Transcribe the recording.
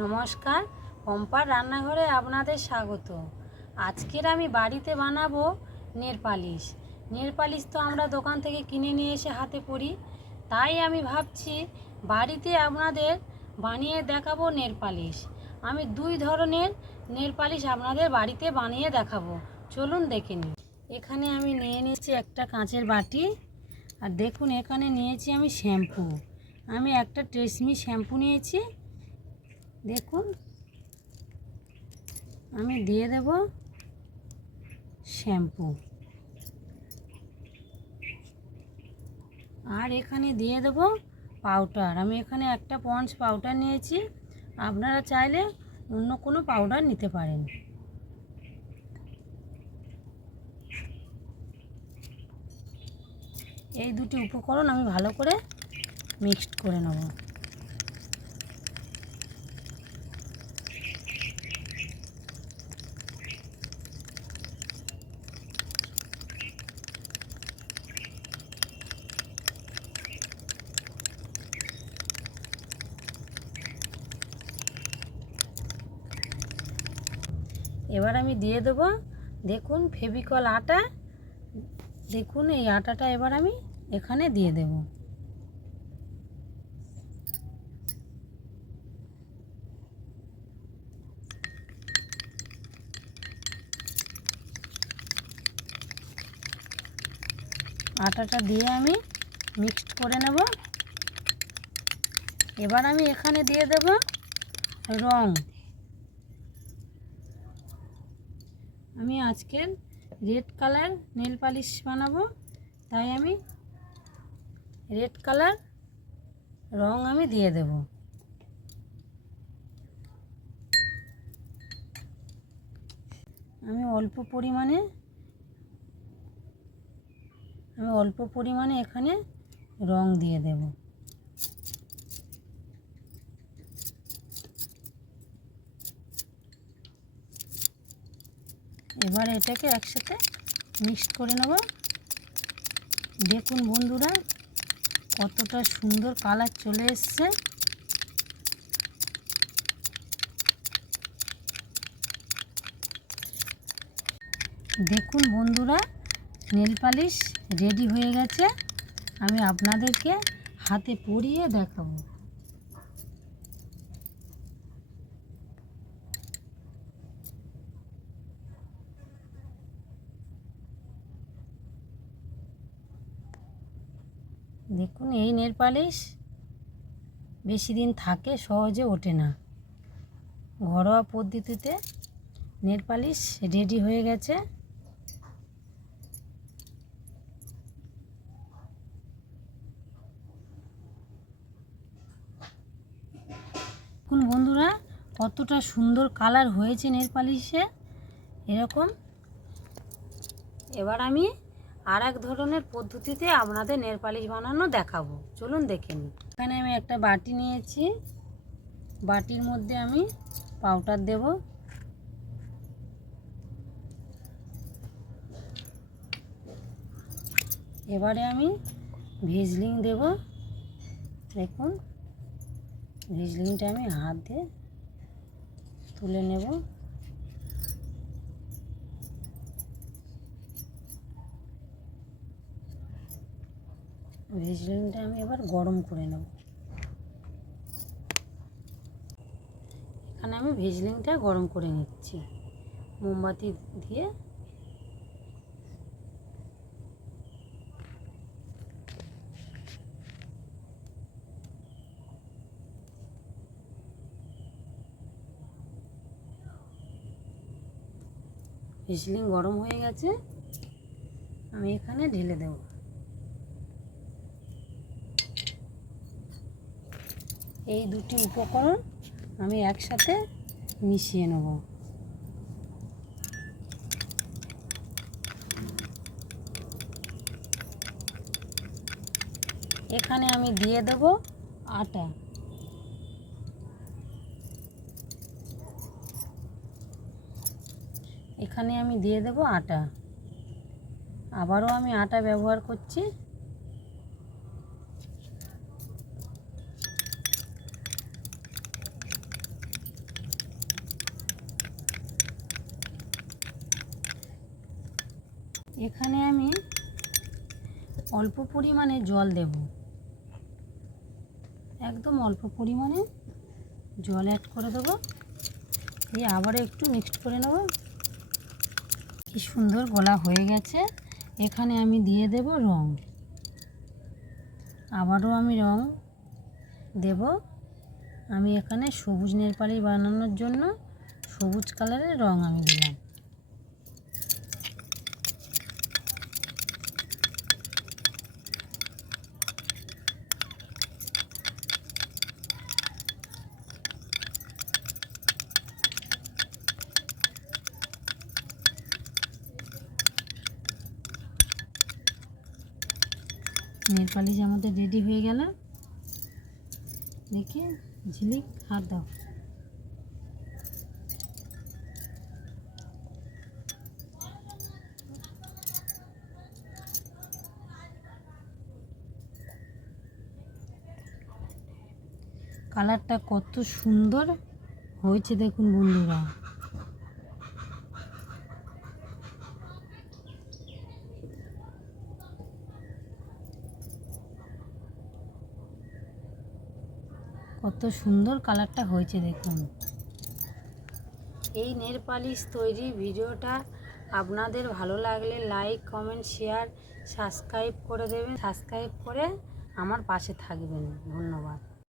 নমস্কার, পম্পার রান্নাঘরে আপনাদের স্বাগত। আজকের আমি বাড়িতে বানাবো নেল পালিশ। নেল পালিশ তো আমরা দোকান থেকে কিনে নিয়ে এসে হাতে পরি, তাই আমি ভাবছি বাড়িতে আপনাদের বানিয়ে দেখাবো নেল পালিশ। আমি দুই ধরনের নেল পালিশ আপনাদের বাড়িতে বানিয়ে দেখাবো, চলুন দেখে নিই। এখানে আমি নিয়ে নিয়েছি একটা কাঁচের বাটি, আর দেখুন এখানে নিয়েছি আমি শ্যাম্পু। আমি একটা ট্রেসমি শ্যাম্পু নিয়েছি। দেখুন আমি দিয়ে দেব শ্যাম্পু, আর এখানে দিয়ে দেব পাউডার। আমি এখানে একটা পন্ডস পাউডার নিয়েছি, আপনারা চাইলে অন্য কোনো পাউডার নিতে পারেন। এই দুটি উপকরণ আমি ভালো করে মিক্সড করে নেব। এবার আমি দিয়ে দেব, দেখুন ফেভিকল আটা। দেখুন এই আটাটা এবার আমি এখানে দিয়ে দেব। আটাটা দিয়ে আমি মিক্সড করে নেব। এবার আমি এখানে দিয়ে দেব রং। আমি আজকের রেড কালার নেল পালিশ বানাবো, তাই আমি রেড কালার রং আমি দিয়ে দেব। আমি অল্প পরিমাণে এখানে রং দিয়ে দেব। এবার এটাকে একসাথে মিক্সড করে নেব। দেখুন বন্ধুরা, কতটা সুন্দর কালার চলে এসছে। দেখুন বন্ধুরা, নেল পালিশ রেডি হয়ে গেছে। আমি আপনাদেরকে হাতে পরিয়ে দেখাবো। দেখুন এই নেল পালিশ বেশি দিন থাকে, সহজে ওঠে না। ঘরোয়া পদ্ধতিতে নেল পালিশ রেডি হয়ে গেছে। দেখুন বন্ধুরা, কতটা সুন্দর কালার হয়েছে নেল পালিশে এরকম। এবার আমি আর এক ধরনের পদ্ধতিতে আপনাদের নেল পালিশ বানানো দেখাবো, চলুন দেখে নিই। এখানে আমি একটা বাটি নিয়েছি, বাটির মধ্যে আমি পাউডার দেব। এবারে আমি ভেজলিং দেব। দেখুন ভেজলিংটা আমি হাত দিয়ে তুলে নেব। ভেজলিংটা আমি এবার গরম করে নেব। এখানে আমি ভেজলিংটা গরম করে নিচ্ছি মোমবাতি দিয়ে। ভেজলিং গরম হয়ে গেছে, আমি এখানে ঢেলে দেব। এই দুটি উপকরণ আমি একসাথে মিশিয়ে নেব। এখানে আমি দিয়ে দেব আটা। এখানে আমি দিয়ে দেব আটা। আবারও আমি আটা ব্যবহার করছি। এখানে আমি অল্প পরিমাণে জল দেব, একদম অল্প পরিমাণে জল অ্যাড করে দেবো। দিয়ে আবারও একটু মিক্সড করে নেব। কি সুন্দর গোলা হয়ে গেছে। এখানে আমি দিয়ে দেব রং, আবারও আমি রং দেব। আমি এখানে সবুজ নেল পালিশ বানানোর জন্য সবুজ কালারের রং আমি দিলাম। নেল পালিশ আমাদের রেডি হয়ে গেল। দেখে ঝিলিক হাত দাও। কালারটা কত সুন্দর হয়েছে দেখুন বন্ধুরা। কত সুন্দর কালারটা হয়েছে দেখুন। এই নেল পালিশ তৈরি ভিডিওটা আপনাদের ভালো লাগলে লাইক, কমেন্ট, শেয়ার, সাবস্ক্রাইব করে দেবেন। সাবস্ক্রাইব করে আমার পাশে থাকবেন। ধন্যবাদ।